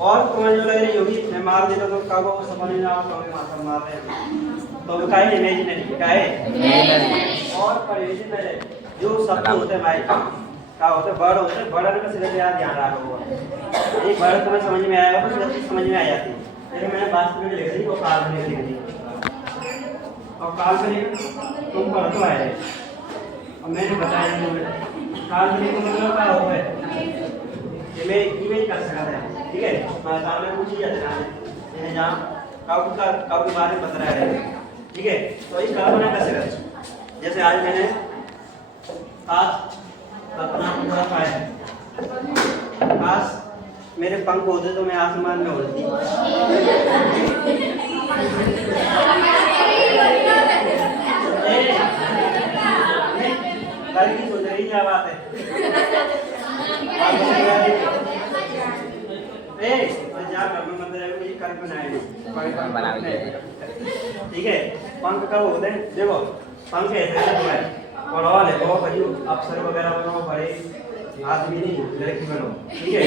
और तुम्हें जो लग रही होगी मैं मार देता तो कब वो समझ में आओ तो मार मार रहे हैं तो क्या है इमेजिनरी क्या है और परहेज में जो शब्द होते हैं भाई क्या होते हैं वर्ड होते हैं वर्ड का सिर्फ याद ध्यान रखो एक वर्ड तुम्हें समझ में आएगा तो सिर्फ समझ में आ जाती है लेकिन मैंने वास्तविक लिख दी वो काल्पनिक लिख दी और काल्पनिक तुम पढ़ तो आए और मैंने बताया काल्पनिक को मतलब क्या होता है इमेज कर सकता है ठीक है मैं सामने पूछ लिया था मैंने जहाँ कब के बारे में बता रहा है ठीक है तो इस कल्पना कर सकते जैसे आज मैंने आज कल्पना पूरा पाया आज मेरे पंख होते तो मैं आसमान में उड़ती कल की सोच रही क्या बात है ठीक है पंख कब होते हैं देखो पंख ऐसे पढ़वा ले बहुत बड़ी अफसर वगैरह बनो बड़े आदमी नहीं लड़की बनो ठीक है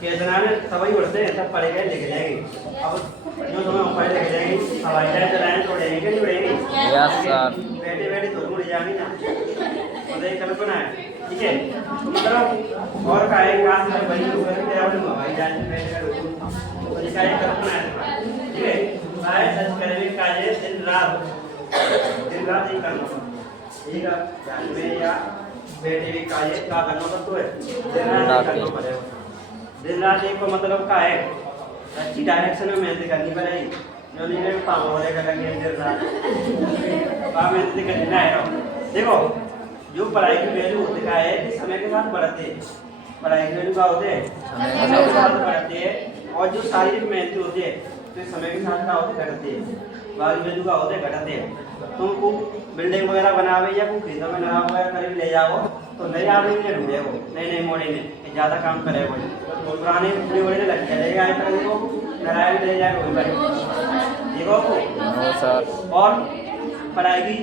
कितना ने सभी उड़ते हैं सब पढ़े गए लेके जाएंगे अब जो तुम्हें पढ़े लेके जाएंगे हवाई जहाज चलाएं तो उड़ेंगे नहीं उड़ेंगे बैठे बैठे तो उड़ जाएंगे ना मतलब एक कल्पना है ठीक है तो मतलब और का एक बात है बड़ी लोग हैं क्या बोलूं हवाई जहाज में बैठकर तो इसका एक कल्पना है ठीक है सारे सच करने का है दिन रात ही करना ठीक है ध्यान में या बैठे भी का ये का करना पड़ता है दिन रात करना पड़ेगा दिन रात एक को मतलब का है अच्छी डायरेक्शन में मेहनत करनी पड़ेगी जो नहीं मैं पाँव वाले का लगे दिन रात पाँव मेहनत करना है देखो जो पढ़ाई की वैल्यू होती है कि समय के साथ बढ़ते हैं पढ़ाई की वैल्यू क्या होते हैं समय के साथ बढ़ते हैं और जो शारीरिक मेहनत होती है तो समय के साथ क्या होते घटते हैं बाकी वैल्यू क्या होते घटते हैं तुमको बिल्डिंग वगैरह बनावे या कोई खरीदो में लगा हुआ करीब ले जाओ तो नए आदमी ने ढूंढे हो नए मोड़े में ज़्यादा काम करे हो तो पुराने बड़े बड़े लग चलेगा देखो नारायण ले जाए वही भाई देखो सर और पढ़ाई की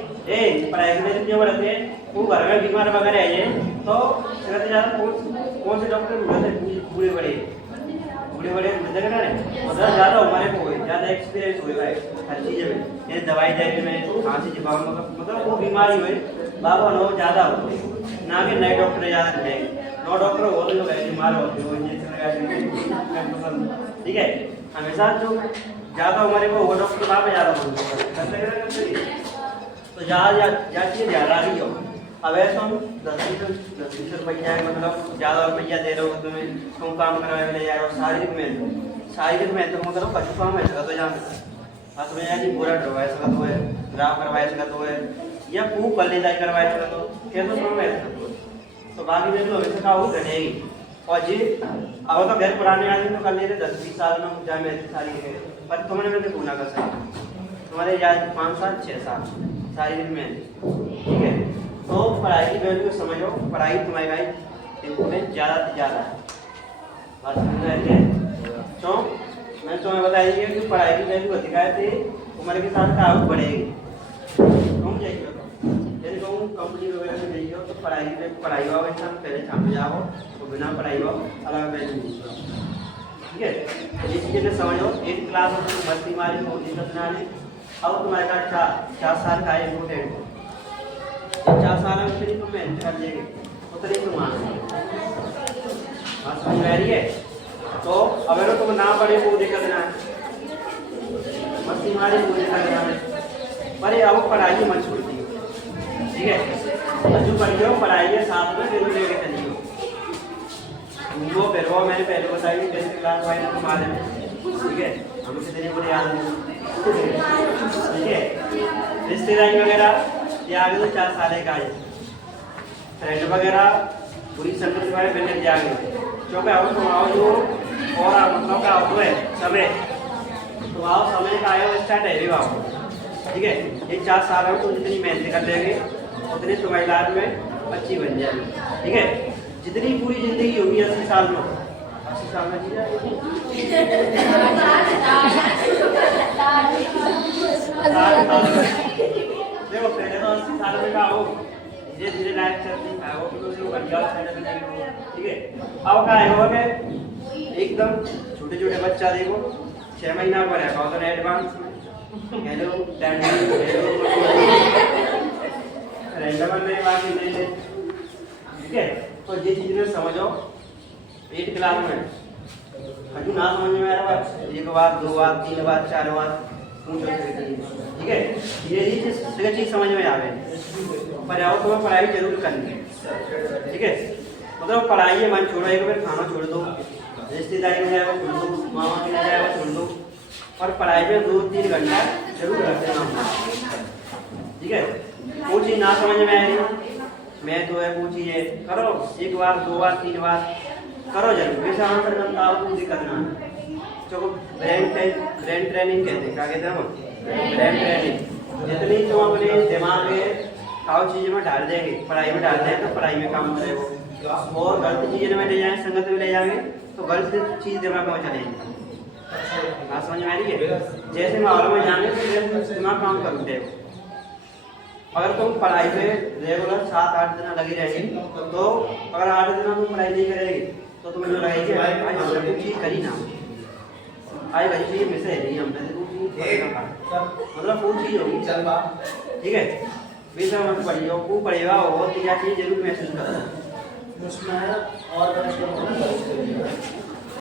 वजह क्यों बढ़ते हैं वो घर में बीमार वगैरह है तो ज़्यादा कौन से डॉक्टर ढूंढते बूढ़े बड़े मतलब ज़्यादा हमारे को हुए ज़्यादा एक्सपीरियंस हुए भाई हर चीज़ में जैसे दवाई देने में खांसी जुकाम मतलब वो बीमारी हुई बाबा नो ज़्यादा होते ना कि नए डॉक्टर ज़्यादा रहेंगे नौ डॉक्टर हो तो जो बीमार होते हो इंजेक्शन ठीक है हमेशा जो ज़्यादा हमारे को वो डॉक्टर वहाँ पर ज़्यादा होते तो ज़्यादा चीज़ ध्यान रखी हो अब ऐसा हम 10-20 रुपया मतलब ज़्यादा रुपया दे रहे हो तुम्हें तुम काम करवाने ले जा रहे हो शारीरिक में तो मतलब कछु काम है सकता तो जहाँ तुम्हें यार पूरा करवाए सकता हो है ग्राफ करवाए सकता हो है या खूब बल्लेदारी करवाए सकता हो कैसे काम है तो बाकी में तो हमेशा का वो घटेगी और जी अब तो घर पुराने आदमी तो कर लेते 10-20 साल में जाए में सारी है पर तुम्हारे में तो गुना कर सकते तुम्हारे याद 5 साल 6 साल शारीरिक में ठीक है तो पढ़ाई की वैल्यू को समझो पढ़ाई तुम्हारी भाई इम्पोर्टेंट ज़्यादा से ज़्यादा है बात समझ रहे हैं क्यों मैं तुम्हें बताइए कि पढ़ाई की वैल्यू अधिकार थी उम्र के साथ का आगे बढ़ेगी तुम जाइए यदि कहूँ कंपनी वगैरह में जाइए तो पढ़ाई हुआ इंसान पहले छाप जाओ तो बिना पढ़ाई हो अलग वैल्यू नहीं ठीक है ये चीज़ें समझो 8 क्लास में भर्ती मारी होती सपना अब तुम्हारे पास 4 साल का इम्पोर्टेंट 4 साल में उतनी तुम मेहनत कर लेंगे उतनी तुम बात समझ रही है तो अगर तुम ना पढ़े वो दिक्कत ना मस्ती मारी वो दिक्कत ना पर अब पढ़ाई की मन छोड़ती है ठीक है जो पढ़ी हो पढ़ाई के साथ में फिर लेके चलिए वो फिर वो मैंने पहले बताई 10 क्लास वाले तुम्हारे में ठीक है हम कितने बड़े आदमी ठीक है रिश्तेदारी वगैरह ये आगे तो 4 साल का है फ्रेंड वगैरह पूरी संगत वाले बनने के आगे क्योंकि अब तुम आओ जो और मतलब का आओ है समय तो आओ समय का आया स्टार्ट है आओ ठीक है ये 4 साल में तुम जितनी मेहनत कर लेंगे उतनी तुम्हारी लाइफ में अच्छी बन जाएगी ठीक है जितनी पूरी जिंदगी होगी 80 साल में 80 साल में देखो पहले तो 80 साल में का हो धीरे धीरे लाइफ चलती है वो तो बढ़िया ठीक है। अब क्या है कि एकदम छोटे छोटे बच्चा देखो 6 महीना पर है कॉटन एडवांस हेलो टैंडिंग हेलो रैंडम नहीं बाकी नहीं ठीक है। तो ये चीज में समझो 8 क्लास में अजू ना समझ में आ रहा है एक बार दो बार तीन बार चार बार पूछ ठीक है। धीरे धीरे चीज समझ में आवे पर आओ तो पढ़ाई जरूर करनी है ठीक है। मतलब पढ़ाई है मन छोड़ो एक बार खाना छोड़ दो रिश्तेदारी में जाए वो छोड़ दो मामा के लिए जाए वो छोड़ दो और पढ़ाई में 2-3 घंटा जरूर रख देना ठीक है। वो चीज़ ना समझ में आ रही मैं तो है वो चीज़ करो एक बार दो बार तीन बार करो जरूर वैसे आंसर बनता हो तो दिक्कत ना चलो। ब्रेन ट्रेनिंग कहते हैं क्या कहते हैं हम ब्रेन ट्रेनिंग जितनी तुम अपने दिमाग में खाओ चीज़ में डाल देंगे पढ़ाई में डालते हैं तो पढ़ाई में काम करेगा और गलत चीज़ में ले जाए संगत में ले जाएंगे तो गलत चीज़ दिमाग में चलेगी। बात समझ में आ रही है। जैसे माहौल में जाएंगे तो दिमाग काम कर उठे अगर तुम पढ़ाई में रेगुलर 7-8 दिन लगी रहेगी तो अगर 8 दिन तुम पढ़ाई नहीं करेगी तो तुम्हें जो लगेगी आज हमने कुछ चीज़ करी ना आज वही चीज़ मिस है नहीं हमने मतलब वो चीज़ होगी ठीक है। वैसे हम पढ़ियो वो पढ़ेगा और तीजा चीज़ जरूर महसूस करना उसमें और